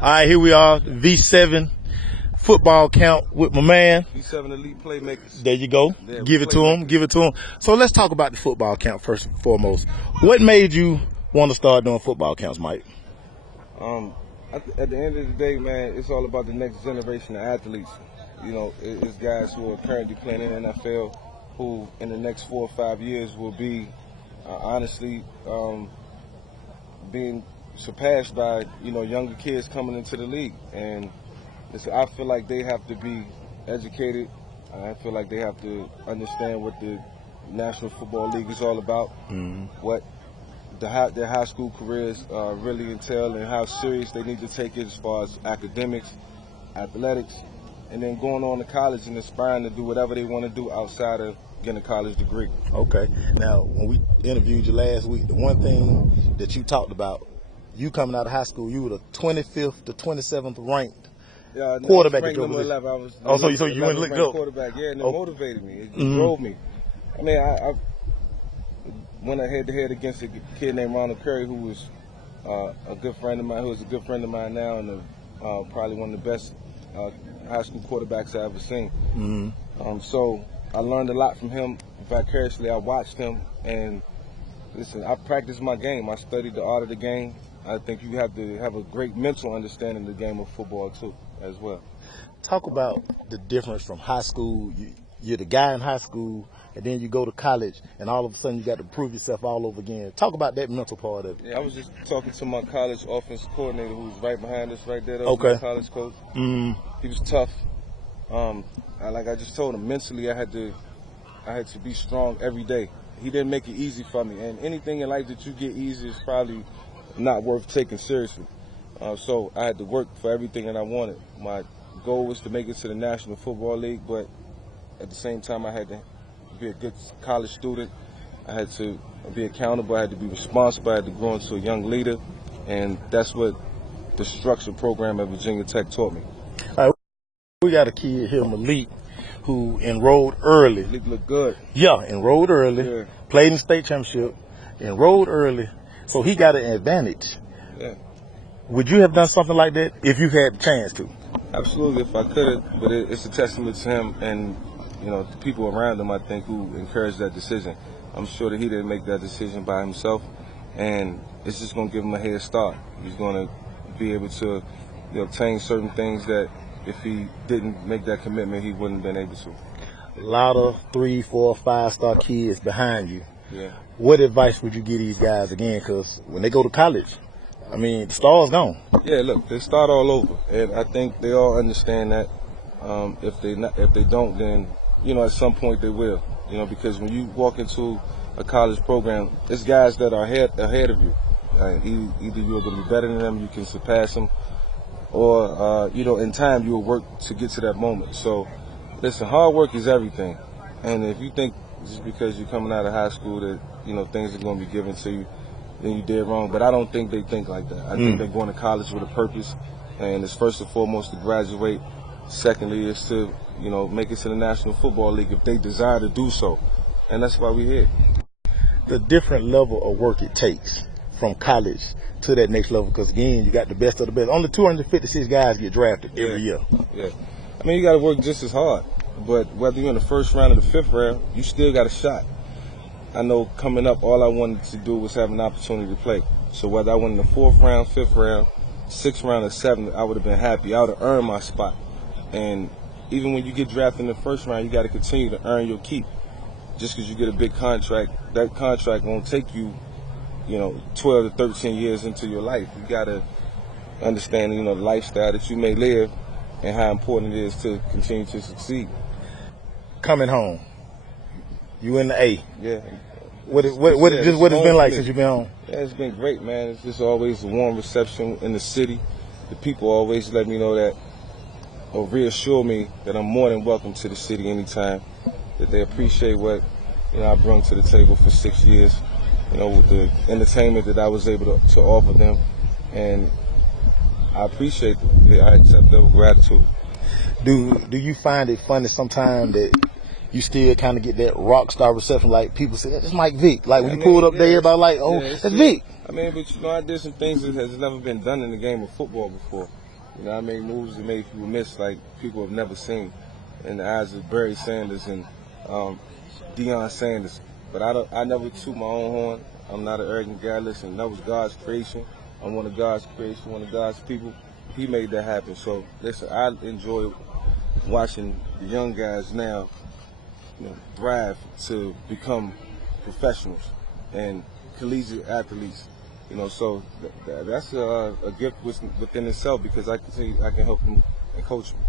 All right, here we are, V7 football camp with my man. MV7 Elite Playmakers. There you go. Yeah, give it to him. Give it to him. So let's talk about the football camp first and foremost. What made you want to start doing football camps, Mike? At the end of the day, man, it's all about the next generation of athletes. You know, it's guys who are currently playing in the NFL who in the next 4 or 5 years will be, honestly, being surpassed by, you know, younger kids coming into the league. And I feel like they have to be educated. I feel like they have to understand what the National Football League is all about, what their high school careers really entail, and how serious they need to take it as far as academics, athletics, and then going on to college and aspiring to do whatever they want to do outside of getting a college degree. Okay. Now, when we interviewed you last week, the one thing that you talked about, you coming out of high school, you were the 25th to 27th ranked quarterback at number 11. I was so you went and looked up. Quarterback, yeah, and it motivated me. It drove me. I mean, I went head-to-head against a kid named Ronald Curry, who was a good friend of mine, who is a good friend of mine now, and probably one of the best high school quarterbacks I ever seen. So I learned a lot from him vicariously. I watched him, and listen, I practiced my game. I studied the art of the game. I think you have to have a great mental understanding of the game of football too, as well. Talk about the difference from high school. You're the guy in high school, and then you go to college, and all of a sudden you got to prove yourself all over again. Talk about that mental part of it. Yeah, I was just talking to my college offensive coordinator, who's right behind us right there. Okay. My college coach. He was tough. Like I just told him, mentally I had to be strong every day. He didn't make it easy for me, and anything in life that you get easy is probably not worth taking seriously. So I had to work for everything that I wanted. My goal was to make it to the National Football League, but at the same time I had to be a good college student. I had to be accountable. I had to be responsible. I had to grow into a young leader, and that's what the structured program at Virginia Tech taught me. All right, we got a kid here, Malik, who enrolled early. Malik looked good. Yeah, enrolled early. Yeah. Played in the state championship. Enrolled early. So he got an advantage. Yeah. Would you have done something like that if you had the chance to? Absolutely, if I could have, but it's a testament to him and, you know, the people around him, I think, who encouraged that decision. I'm sure that he didn't make that decision by himself, and it's just going to give him a head start. He's going to be able to, you know, obtain certain things that if he didn't make that commitment, he wouldn't have been able to. A lot of 3, 4, 5-star kids behind you. Yeah. What advice would you give these guys again? Because when they go to college, I mean, the star's gone. Yeah, look, they start all over, and I think they all understand that. If they don't, then, you know, at some point they will. You know, because when you walk into a college program, it's guys that are ahead of you. Either you're going to be better than them, you can surpass them, or you know, in time you will work to get to that moment. So, listen, hard work is everything, and if you think just because you're coming out of high school that, you know, things are going to be given to you, then you did wrong. But I don't think they think like that. I think they're going to college with a purpose, and it's first and foremost to graduate. Secondly, is to, you know, make it to the National Football League if they desire to do so, and that's why we're here. The different level of work it takes from college to that next level, because again, you got the best of the best. Only 256 guys get drafted every year. Yeah, I mean, you got to work just as hard. But whether you're in the first round or the 5th round, you still got a shot. I know coming up, all I wanted to do was have an opportunity to play. So whether I went in the 4th round, 5th round, 6th round, or 7th, I would have been happy. I would have earned my spot. And even when you get drafted in the 1st round, you got to continue to earn your keep. Just because you get a big contract, that contract won't take you, you know, 12 to 13 years into your life. You got to understand, you know, the lifestyle that you may live and how important it is to continue to succeed. Coming home, you in the A. Yeah. What it's been like since you've been home? Yeah, it's been great, man. It's just always a warm reception in the city. The people always let me know that, or reassure me that I'm more than welcome to the city anytime. That they appreciate what, you know, I brought to the table for 6 years. You know, with the entertainment that I was able to offer them, and I appreciate it. I accept that with gratitude. Do you find it funny sometimes that you still kind of get that rock star reception, like people say, that's Mike Vick. Like when you pulled up there, everybody like, oh, that's Vick. I mean, but you know, I did some things that has never been done in the game of football before. You know, I made moves that made people miss, like people have never seen, in the eyes of Barry Sanders and Deion Sanders. But I never toot my own horn. I'm not an arrogant guy. Listen, that was God's creation. I'm one of God's creation, one of God's people. He made that happen. So listen, I enjoy watching the young guys now, thrive to become professionals and collegiate athletes. So that's a gift within itself, because I can help them and coach them.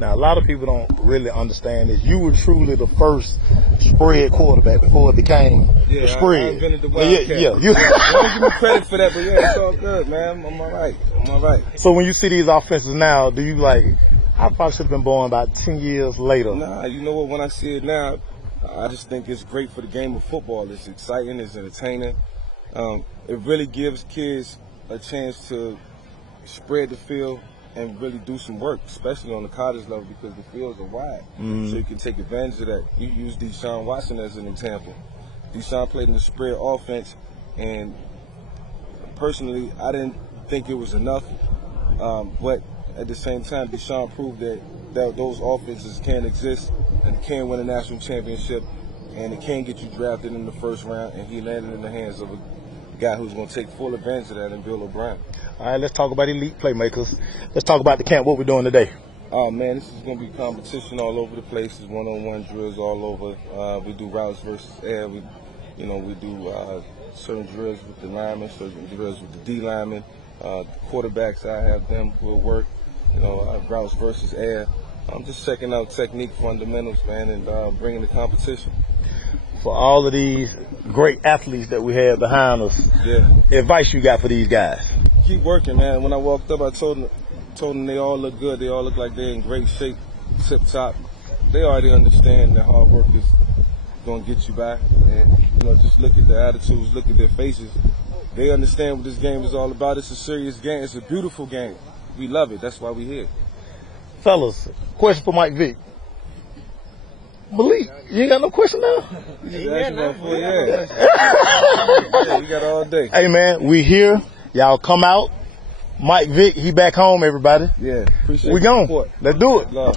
Now, a lot of people don't really understand this. You were truly the first spread quarterback before it became the spread. I invented the Wildcat. You don't give me credit for that, but yeah, it's all good, man. I'm all right. So when you see these offenses now, do you like, I probably should have been born about 10 years later? Nah, you know what? When I see it now, I just think it's great for the game of football. It's exciting. It's entertaining. It really gives kids a chance to spread the field and really do some work, especially on the college level, because the fields are wide. So you can take advantage of that. You use Deshaun Watson as an example. Deshaun played in the spread offense, and personally, I didn't think it was enough. But at the same time, Deshaun proved that those offenses can exist and can win a national championship, and it can get you drafted in the first round, and he landed in the hands of a guy who's going to take full advantage of that in Bill O'Brien. All right, let's talk about Elite Playmakers. Let's talk about the camp, what we're doing today. Oh, man, this is going to be competition all over the place. It's one-on-one drills all over. We do routes versus air. We do certain drills with the linemen, certain drills with the D linemen. Quarterbacks, I have them will work, routes versus air. I'm just checking out technique fundamentals, man, and bringing the competition. For all of these great athletes that we have behind us, advice you got for these guys? Keep working, man. When I walked up, I told them they all look good. They all look like they're in great shape, tip top. They already understand that hard work is going to get you by. And, just look at their attitudes, look at their faces. They understand what this game is all about. It's a serious game. It's a beautiful game. We love it. That's why we're here. Fellas, question for Mike Vick. Malik, you ain't got no question now? Yeah, you got all day. Hey, man, we here. Y'all come out. Mike Vick, he back home, everybody. Yeah, appreciate it. We gone. Let's do it. Love.